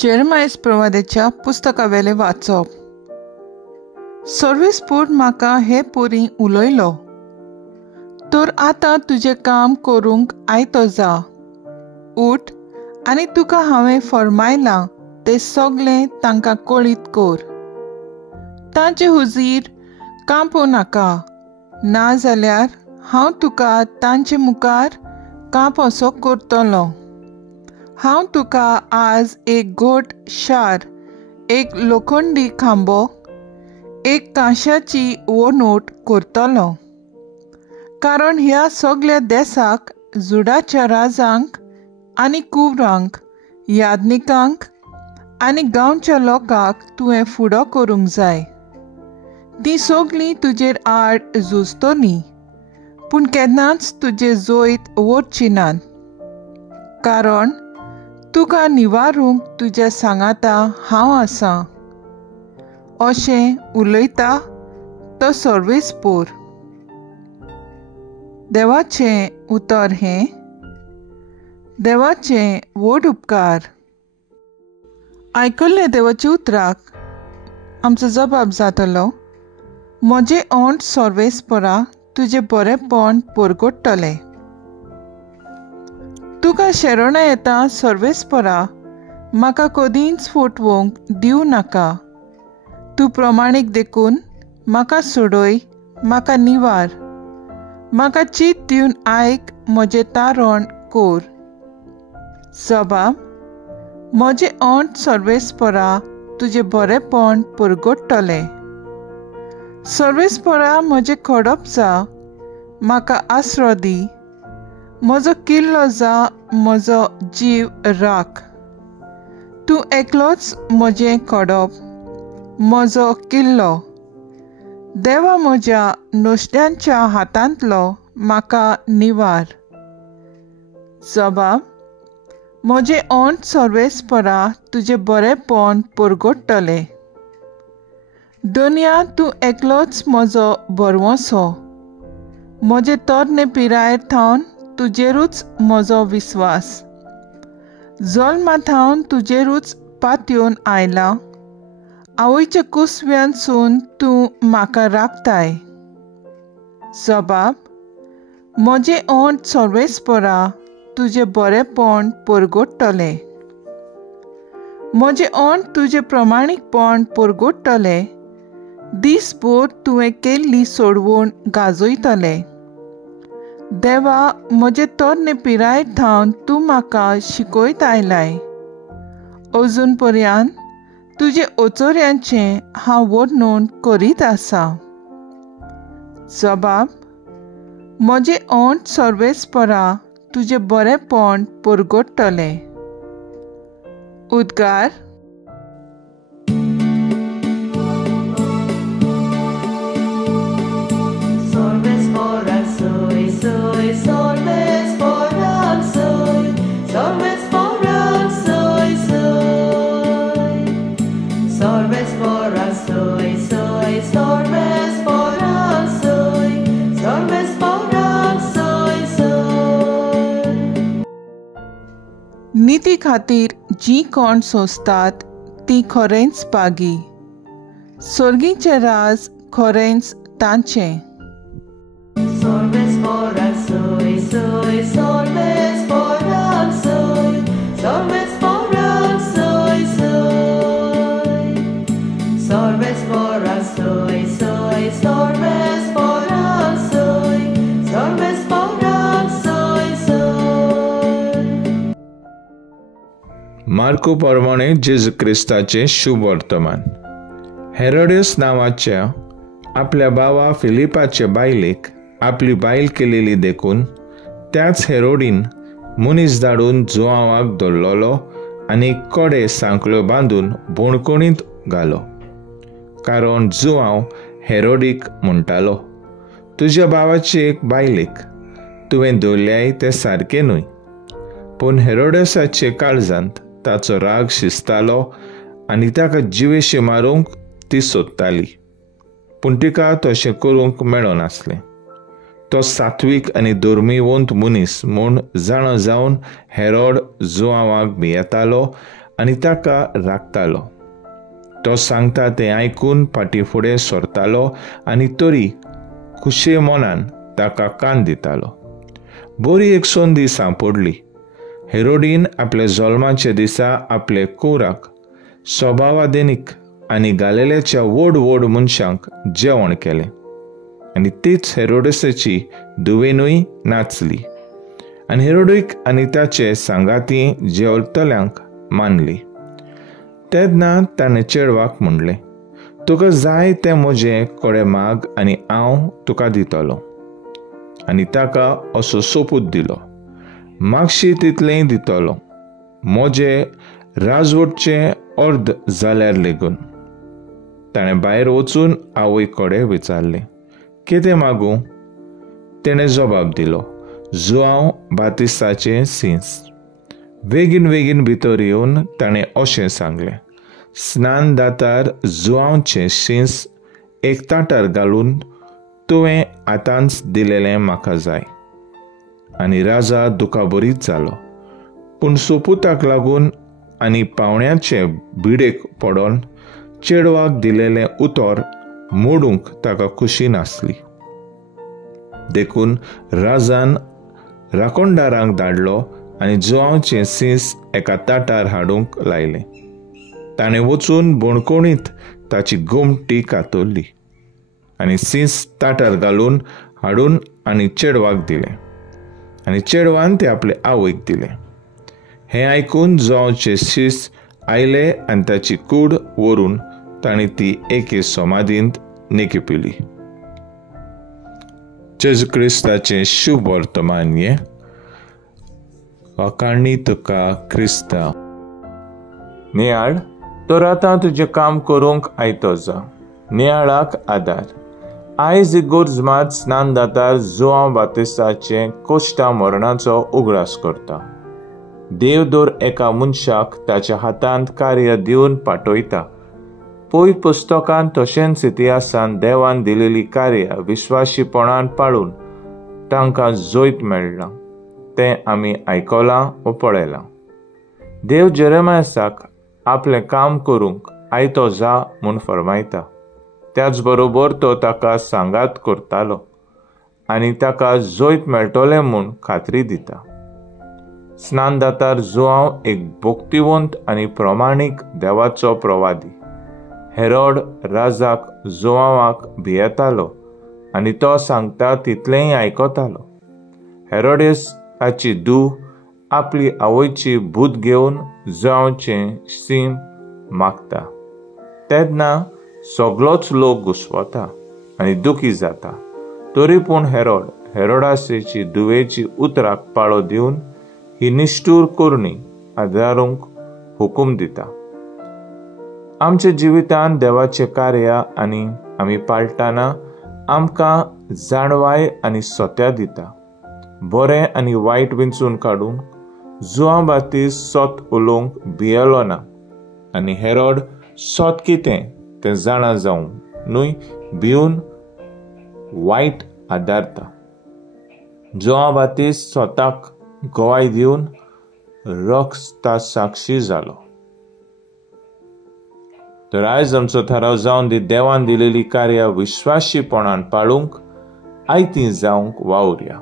जेरेमायस प्रवाद्याच्या पुस्तकावेले वाचप. सर्वेस्पूर म्हाका हे पोरी उलयलो, तर आतां तुजें काम करूंक आयतो जा. उठ आनी तुका हांवें फरमायलां तें सगळें तांकां कळीत कर. तांचे हुजीर कांपो नाका, नाजाल्यार हांव तुका तांचे मुखार कांपसो करतलों. हांव तुका आज एक घोट शार, एक लोखंडी खांबो, एक कांशाची वणोट करतलों. कारण ह्या सगळ्या देशाक, जुडाच्या राजांक आनी कुंवरांक, यादनिकांक आनी गांवच्या लोकांक तुवें फुडो करूंक जाय. तीं सगळीं तुजेर आड झुजतलीं, पूण केन्नाच तुजे जैत वरची नात. कारण तुका निवारूंक तुज्या सांगाता हांव आसां, अशें उलयता तो सर्वेस्पूर. देवाचें उतर हें. देवाचें व्हड उपकार. आयकल्ले देवाच्या उतराक आमचो जबाब जातलो, म्हजें ओंठ सर्वेस्परा तुजें बरेंपण परगडटलें. तुका शेरोना येता सर्वेस्परा, म्हाका कदींच फटवूंक दिवं नाका. तूं प्रमाणीक देखून म्हाका सोडय, म्हाका निवार. म्हाका चीत दिवन आयक, म्हजें तारण कोर. जबाब. म्हजें ओंठ सर्वेस्परा तुजें बरेंपण परगडटलें. सर्वेस्परा म्हजें खडप जा, म्हाका आसरो दी. म्हजो किल्लो जा, म्हजो जीव राख. तूं एकलोच म्हजें खडप, म्हजो किल्लो. देवा, म्हज्या नोश्ट्यांच्या हातांतलो म्हाका निवार. जबाब. म्हजें ओंठ सर्वेस्परा तुजें बरेंपण परगडटलें. दुनिया तूं एकलोच म्हजो भरवंसो. म्हजे तरणे पिरायेर थावन तुजेरूच म्हजो विस्वास. जल्मांत तुजेरूच पातयेवन आयलां. आवयच्या कुसव्यांसून तूं म्हाका राखताय. जबाब. म्हजें ओंठ सर्वेस्परा तुजें बरेंपण परगडटलें. म्हजें ओंठ तुजें प्रमाणीकपण परगडटलें. दिसभर तुवें केल्ली सोडवून गाजयतलें. देवा, म्हजे तरणे पिरायेर थावन तूं म्हाका शिकयत आयलाय. अजून पर्यंत तुजे ओचोऱ्यांचें हांव वर्णन करीत आसां. जबाब. म्हजें ओंठ सर्वेस्परा तुजें बरेंपण परगडटलें. उद्गार. नीती खातीर जी कोण सोंसतात ती खरेंच पागी. सर्गीचें राज खरेंच तांचें. मार्को प्रमाणे जेजू क्रिस्ताचे शुभ वर्तमान. हेरोदेस नांवाच्या आपल्या भावा फिलिपाचे बायलेक आपली बायल केलेली देखून त्याच हेरोडीन मनीस धाडून जुआंवाक धरलोलो आनी कडे सांकळ्यो बांदून बोणकुणींत घालो. कारण जुआंव हेरोडीक म्हणटालो, तुज्या भावाची एक बायलेक तुवें दवरल्याय तें सारकें न्हय. पूण हेरोदेसाचे काळजांत ताचो राग शिजतालो आनी ताका जिवेशी मारूंक ती सोदताली. पूण तिका तशें करूंक मेळो नासलें. तो सात्वीक आनी धर्मीवंत मनीस म्हूण जाणो जावन हेरोड जुआंवाक भियेतालो आनी ताका राखतालो. तो सांगता तें आयकून फाटीफुडें सरतालो आनी तरी खुशे मनान ताका कान दितालो. बरी एक संदी सांपडली. हेरोडीन आपल्या जल्माच्या दिसा आपले कोराक सभावादिनीक आनी गालिलेच्या व्हड व्हड मनशांक जेवण केलें आनी तीच हेरोडेसाची दुवेनूय नाचली. आनी हेरोडीक आनी ताचे सांगाती जेवतल्यांक मानली. तेन्ना ताणें चेडवाक म्हणलें, तुका जाय तें म्हजें कोडे माग आनी हांव तुका दितलो. आनी ताका असो सोपूत दिलो, मागशी तितलेंय दितलो, म्हजे राजवटचें अर्द जाल्यार लेगून. ताणें भायर वचून आवय कडेन विचारलें, कितें मागूं? तेणें जबाब दिलो, जुआंव बातिस्ताचें सींस. बेगीन बेगीन भितर येवन ताणें अशें सांगलें, स्नान दातार जुआंवचें शींस एक ताटार घालून तुवें आतांच दिलेलें म्हाका जाय. आनी राजा दुखाबरीत जालो. पूण सोपुताक लागून आनी पावण्याचे भिडेक पडोन चेडवाक दिलेलें उतर मोडूंक ताका खुशी नासली. देखून राजान राखणदारांक धाडलो आनी जुआंवचें सीस एका ताटार हाडूंक लायलें. ताणें वचून बोणकोणीत ताची गोमटी कातरली आनी सीस ताटार घालून हाडून आनी चेडवाक दिलें आनी चेडवान तें आपले आवयक दिलें. हें आयकून जुआंवचे सीस आयले आनी ताची कूड व्हरून ताणें ती एके समाधींत नेकिपिली. जेजू क्रिस्ताचें शुभ वर्तमान हें. काणी तुका क्रिस्ता. नियाळ, तर आतां तुजें काम करूंक आयतो जा. नियाळाक आदार. आयज इगोर्ज मात स्नान दातार जुआंव बातिस्ताचें कोश्टा मरणाचो उगडास करता. देव दर एका मनशाक ताच्या हातांत कार्य दिवन पाठयता. पळय पुस्तकांत तशेंच इतिहासान देवान दिलेली कार्यां विश्वासीपणान पाळून तांकां जोयत मेळ्ळां. तें आमी आयकलां वा पळयलां. देव जेरेमायासाक आपलें काम करूंक आयतो जा म्हूण फरमायता. त्याच बरोबर तो ताका सांगात करतालो आनी ताका जोयत मेळटलें म्हूण खात्री दिता. स्नान दातार जुआंव एक भोक्तिवंत आनी प्रमाणीक देवाचो प्रवादी. हेरोड राजाक जुआंवाक भियेतालो आनी तो सांगता तितलेंय आयकतालो. हेरोडेस ताची धूव आपली आवयची भूत घेवन जुआंवचें सीम मागता. तेन्ना सगळोच लोक घुस्वता आनी दुखी जाता. तरी पूण हेरोडासाची धुवेची उतराक पाळो दिवन ही निश्ठूर कोरणी आदारूंक हुकूम दिता. आमच्या जिवितांत देवाचें कार्य आनी आमी पाळटना आमकां जाणवाय आनी सोत्या दिता. बरें आनी वायट विंचून काडून जुआंव बातिस्त सोत उलोवंक भियेलो ना आनी हेरोड सोत कितें तें जाणा जावन न्हय भिवन वायट आदारता. जुआंव बातिस्त स्वताक गोवाय दिवन रक्ता साक्षी जालो. तर आयज आमचो थाराव जावन दी देवान दिलेली कार्यां विश्वासीपणान पाळूंक आयती जावंक वावुरया.